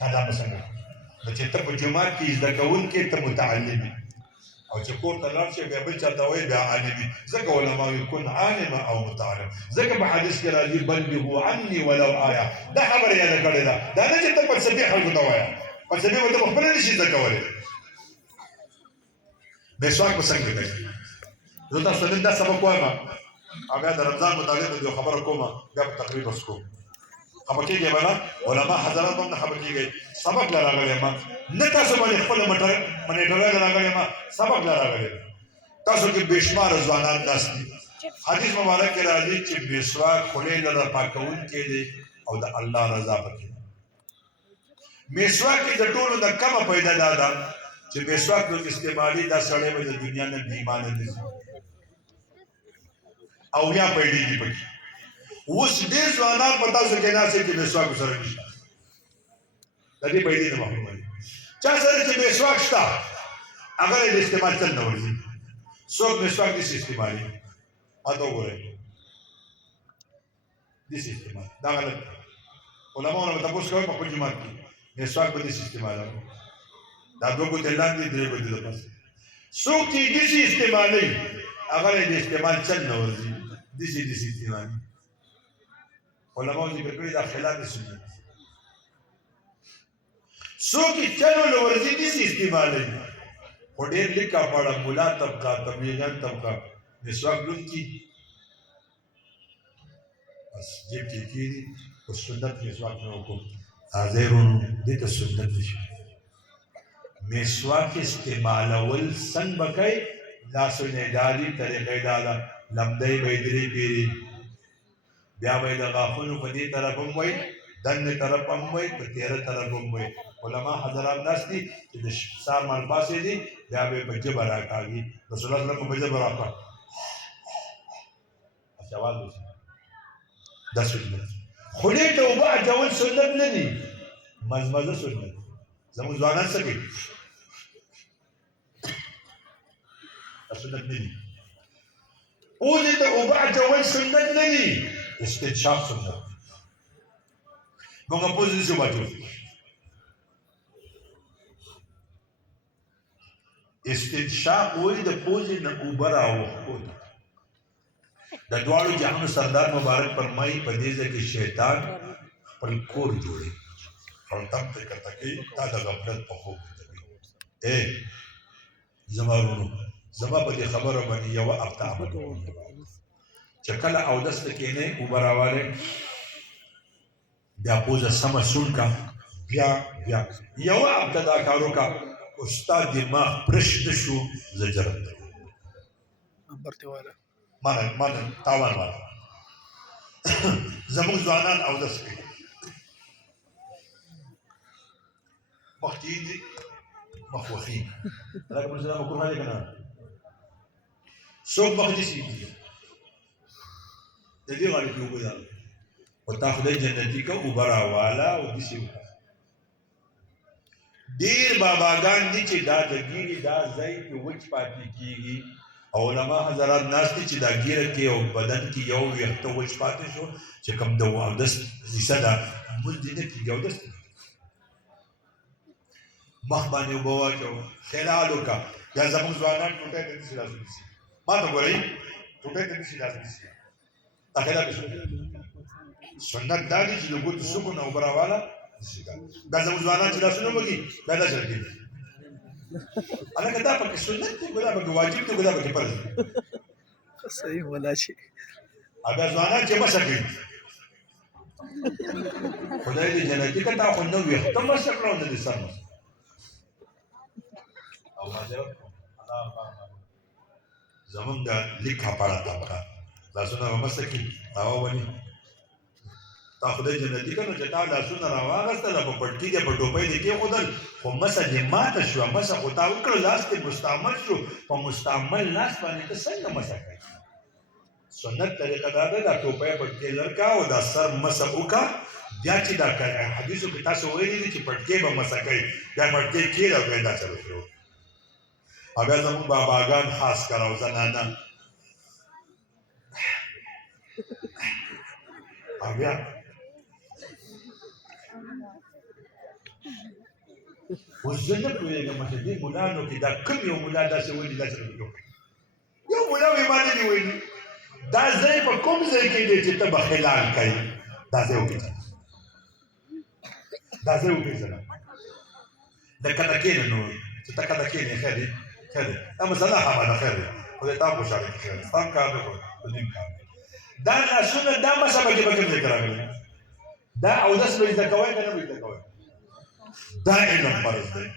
دا مسله چې ته په جماعت کې زده کوونکی ته متعلم او چې کور ته لاړ شي بیا بل چا ته وایي بیا عالم وي ځکه علما یکون عالم او متعلم ځکه په حدیث کې راځي بلغوا عني ولو آیه دا خبره یاده کړې ده دا نه چې ته فلسفي خلکو ته وایه فلسفي به ته خپله نشي زده کولی مسواک به څنګه کوي زه تاسو ته نن دا سبق وایم او بیا د رمضان متعلق د یو خبره کومه بیا به تقریر بس کوم خبر کېږي به نه علما حضرات هم نه خبر کېږي سبق لا راغلی یم نه تاسو باندې خپله منیټرۍ راغلی یم سبق لا راغلی تاسو کې بېشماره ځوانان ناست دي حدیث مبارک کې راځي چې مسواک خولې لره پاکوونکی دی او د الله رضا پکې مسواک کې د ټولو د کمه پیدا دا ده چې مسواک نو استعمالي دا سړی به د دنیا نه بې ایمانه دي او یا پیډېږي پکې اوس ډېر ځوانان په تاسو کې ناست دي چې مسواک ورسره نشته د دې پیډې نه محروم دي چا سره چې مسواک شته هغه یې د استعمال چل نه ورځي څوک مسواک داسې استعمالي ما ته وګورئ داسې استعمال دا غلط دی علماو نه به تپوس کوئ په خپل جومات کې مسواک به داسې استعمالوي دا دوه ګوتې لاندې درې ګوتې دپاسه څوک چې داسې استعمالوي هغه یې د استعمال چل نه ورځي داسې استعمالي علماء ذکر کړی دا خلاف سنت څوک چې چلو لورځي داسې استعمالوي خو ډېر لیکه پړه ملا طبقه تبلیغیان طبقه مسواک لونکي بس جیب کې کېږي په سنت مسواک نه وکړو حاضرونو دې ته سنت نشي مسواک استعمالول څنګه به کوئ لاسونه یې دا دي طریقه یې دا ده لمدی به یې درې پیري بیا به یې د غاښونو په دې طرف هم وایي دنې طرف هم وایي په تېره طرف هم وایي علما حضرات ناست دي چې د سار مال پاسې دي بیا به یې په ژبه راکاږي رسول الله صلی الله علیه وسلم په ژبه راکړه اچول وشي دا سنت خولې ته اوبه اچول سنت نه دي مزمزه سنت زموږ ځوانان څه کوي دا سنت نه دي اولې ته اوبه اچول سنت نه دي استنشاق سنت موږ پوزې داسې واچوو استنشاق وایي د پوزې نه اوبه راوښتو د دواړو جهانو سردار مبارک فرمایي په دې ځای کې شیطان خپل کور جوړوي او تم فکر ته کوي تا د غفلت په خوب ته زما ورونو زما په دې خبره باندې یوه هفته عمل وکړئ چې کله اودس ته کښېنئ اوبه راوالی بیا پوزه سمه سوړ کا بیا یوه هفته دا کار وکړه ستا دماغ برش نه شو زه جرم درکوم مانه تاوان والا زموږ ځوانان اودس کوي مخ کېږي مخ وخي لکه موږ دا مکروه دی که نه څوک مخ داسې کېږي د دې غاړې کې اوبه ده خو تا خدای جنتي که اوبه راواله او داسې وکړه ډېر باباګان دي چې دا د ګیرې دا ځای کې وچ پاتې کېږي او علما حضرات ناست دي چې دا ګیره کې او بدن کې یو ویښته وچ پاتې شو چې کوم د اودس حصه ده لمونځ دې نه کېږي اودس نه مخ باندې اوبه واچوه خلال وکړه بیا زموږ ځوانان ټوټۍ ته داسې لاس ونیسي ما ته ګورئ ټوټۍ ته داسې لاس ونیسي دا خلاف سنت دا دی چې د ګوتو سکو نه اوبه راواله دا زموږ ځوانان چې لاسونه وکړي بیا دا چل کېږي هلکه دا پکې سنت دی که دا پکې واجب دی که دا پکې فرض دی صحیح ولا شي او بیا ځوانان چې مسه کوي خدای دې جنتي که تا خو نه ویښته مسه کړه او نه دې سر مسه او معذرت کوم زمونږ د لیکه پړه طبقه لاسونه به مسه کړي هوا وني تا خدای جنتي که نو چې تا لاسونه راواغېستل په پټکي دې په ټوپۍ دې کېښودل خو مسه دې ماته شوه مسه خو تا وکړه لاس دې مستعمل شو په مستعمل لاس باندې ته څنګه مسه کوې سنت طریقه دا ده دا ټوپۍ پټکۍ لر کا او دا سر مسه وکړه بیا چې دا حدیثو کې تاسو ویلي دي چې پټکۍ به مسه کوي بیا پټکۍ کېږده او بیا دا چلو شروع او بیا زموږ باباګان خاص کر او زنانه او بیا اوس زه نه پوهېږم چې دې ملانو کې دا کوم یو ملا داسې ویلي داسې به وکړي یو ملا وایي ما نه دي ویلي دا ځای په کوم ځای کې دی چې ته به خلال کوې دا ځای وپېژنه دا ځای وپېژنه لکه ته کښېنه نو چې ته کله کښېنې خیر دی خیر دی دا مسله همه ده خیر دی خدای تا خوشحاله کړي خیر دی ستا هم کار دی خو نیم کار دی دا لاسونه دا مذهبه کې به کوم ځای کې راغلي دا اودس به زده کوئ که نه به زده کوئ دا علم فرض دی